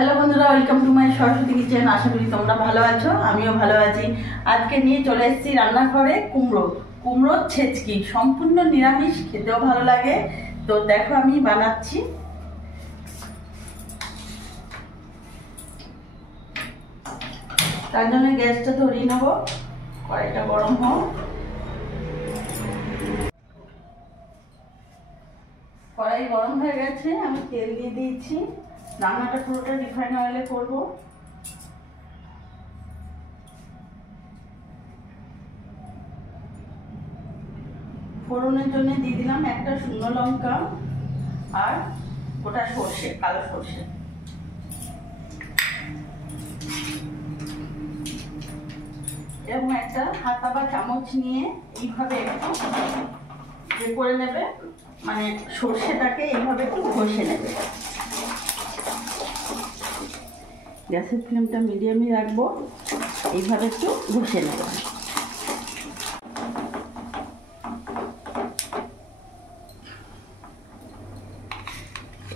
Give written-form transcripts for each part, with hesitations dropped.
Hello বন্ধুরা, welcome to my Saraswati kitchen. আশা করি তোমরা ভালো আছো, আমিও ভালো আছি। আজকে নিয়ে চলে এসেছি রান্নাঘরে কুমড়োর ছেচকি। সম্পূর্ণ নিরামিষ, খেতেও ভালো লাগে। তো দেখো আমি বানাচ্ছি। তার জন্য গ্যাসটা ধরিয়ে নেবো, কড়াইটা গরম হোক। কড়াই গরম হয়ে গেছে, আমি তেল দিয়ে দিয়েছি। রান্নাটা পুরোটা রিফাইন অয়েলে করবো। ফোড়নের জন্য দিয়ে দিলাম একটা শুকনো লঙ্কা আর গোটা সর্ষে, কালো সর্ষে। এরকম একটা হাতা বা চামচ নিয়ে এইভাবে একটু করে নেবে, মানে সর্ষেটাকে এইভাবে একটু ঘষে নেবে। গ্যাসের ফ্লেমটা মিডিয়ামে রাখবো, এইভাবে একটু ঘষে নেবে।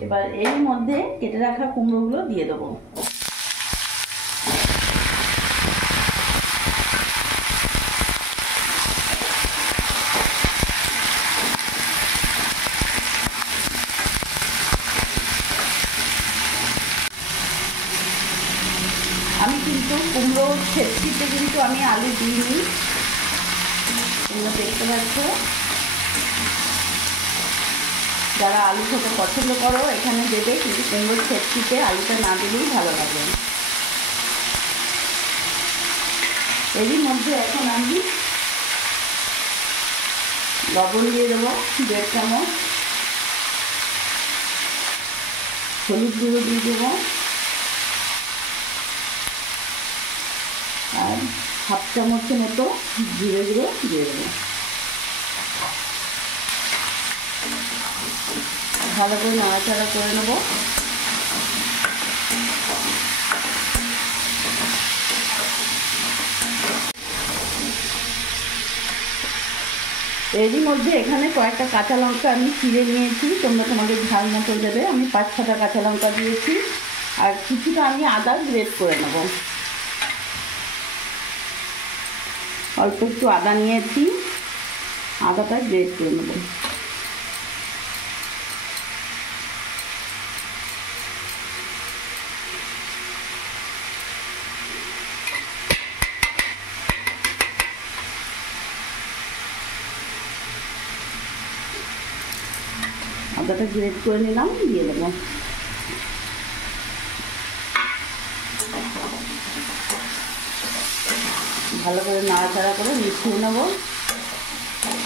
এবার এর মধ্যে কেটে রাখা কুমড়োগুলো দিয়ে দেবো। আমি কিন্তু কুমড়ো ছেচকিতে কিন্তু আমি আলু দিইনি, তোমরা দেখতে পাচ্ছ। যারা আলু খেতে পছন্দ করো এখানে দেবে, কিন্তু কুমড়োর ছেচকিতে আলুটা না দিলেই ভালো লাগে। এরই মধ্যে এখন আমি লবণ দিয়ে দেবো 1.5 চামচ, হলুদ গুঁড়ো দিয়ে দেবো আর 1/2 চামচের মতো জিরে গুঁড়ো দিয়ে দেবো। ভালো করে নাড়াচাড়া করে নেব। এরই মধ্যে এখানে কয়েকটা কাঁচা লঙ্কা আমি চিড়ে নিয়েছি, তোমরা তোমাদের ঝাল মতো দেবে। আমি 5-6টা কাঁচা লঙ্কা দিয়েছি আর কিছুটা আমি আদা গ্রেট করে নেব। অল্প একটু আদা নিয়েছি, আদাটা গ্রেট করে নেব। আদাটা গ্রেট করে নিলাম, দিয়ে দেবো। ভালো করে নাড়াচাড়া করে মিশিয়ে নেব।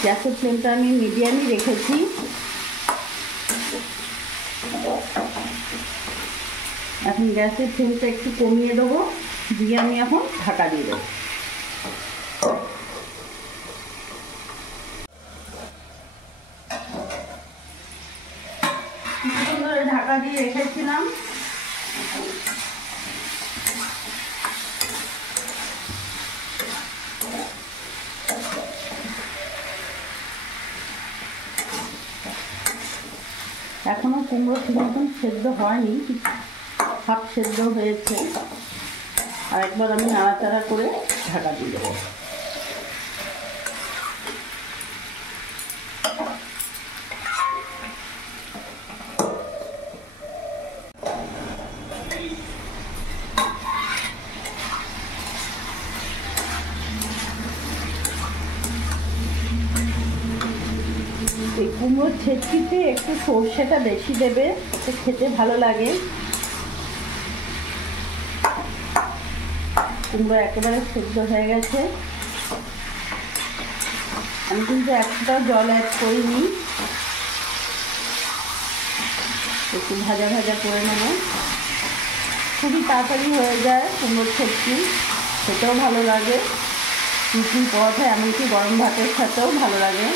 গ্যাসের ফ্লেমটা আমি মিডিয়ামই রেখেছি। এখন গ্যাসের ফ্লেমটা একটু কমিয়ে দেবো, দিয়ে আমি এখন ঢাকা দিয়ে দেবো। কিছুক্ষণ ধরে ঢাকা দিয়ে রেখেছিলাম। এখনো কুমড়ো ঠিক মতন সেদ্ধ হয়নি, হাফ সেদ্ধ হয়েছে। আর একবার আমি নাড়াচাড়া করে ঢাকা দিয়ে দেবো। এই কুমড়োর ছেচকিতে একটু সর্ষেটা বেশি দেবে, খেতে ভালো লাগে। কুমড়ো একেবারে সেদ্ধ হয়ে গেছে। আমি কিন্তু একটা জল অ্যাড করিনি, একটু ভাজা ভাজা করে নেব। খুবই তাড়াতাড়ি হয়ে যায় কুমড়োর ছেচকি, খেতেও ভালো লাগে। রুটি, পরোটা, এমনকি গরম ভাতের সাথেও ভালো লাগে।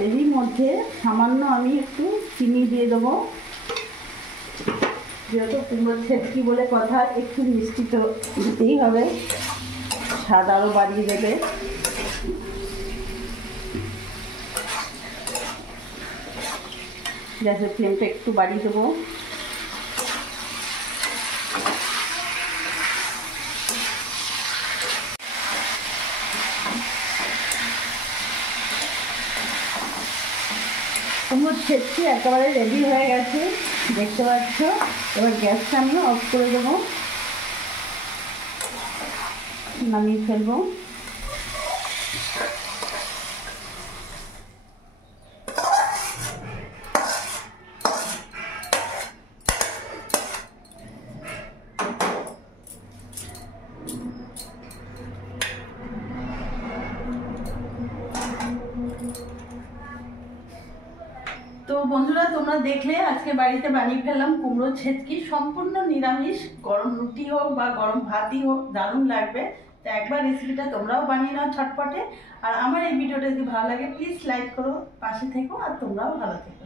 এরই মধ্যে সামান্য আমি একটু চিনি দিয়ে দেবো, যেহেতু কুমড়োর ছেচকি বলে কথা, একটু মিষ্টি তো দিতেই হবে, স্বাদ আরও বাড়িয়ে দেবে। গ্যাসের ফ্লেমটা একটু বাড়িয়ে দেবো। কুমড়োর ছেচকি একেবারে রেডি হয়ে গেছে, দেখতে পাচ্ছ। এবার গ্যাসটা আমি অফ করে দেবো, নামিয়ে ফেলবো। তো বন্ধুরা, তোমরা দেখলে আজকে বাড়িতে বানিয়ে ফেললাম কুমড়োর ছেচকি, সম্পূর্ণ নিরামিষ। গরম রুটি হোক বা গরম ভাতই হোক, দারুণ লাগবে। তো একবার রেসিপিটা তোমরাও বানিয়ে নাও ছটপটে। আর আমার এই ভিডিওটা যদি ভালো লাগে প্লিজ লাইক করো, পাশে থেকো, আর তোমরাও ভালো থেকো।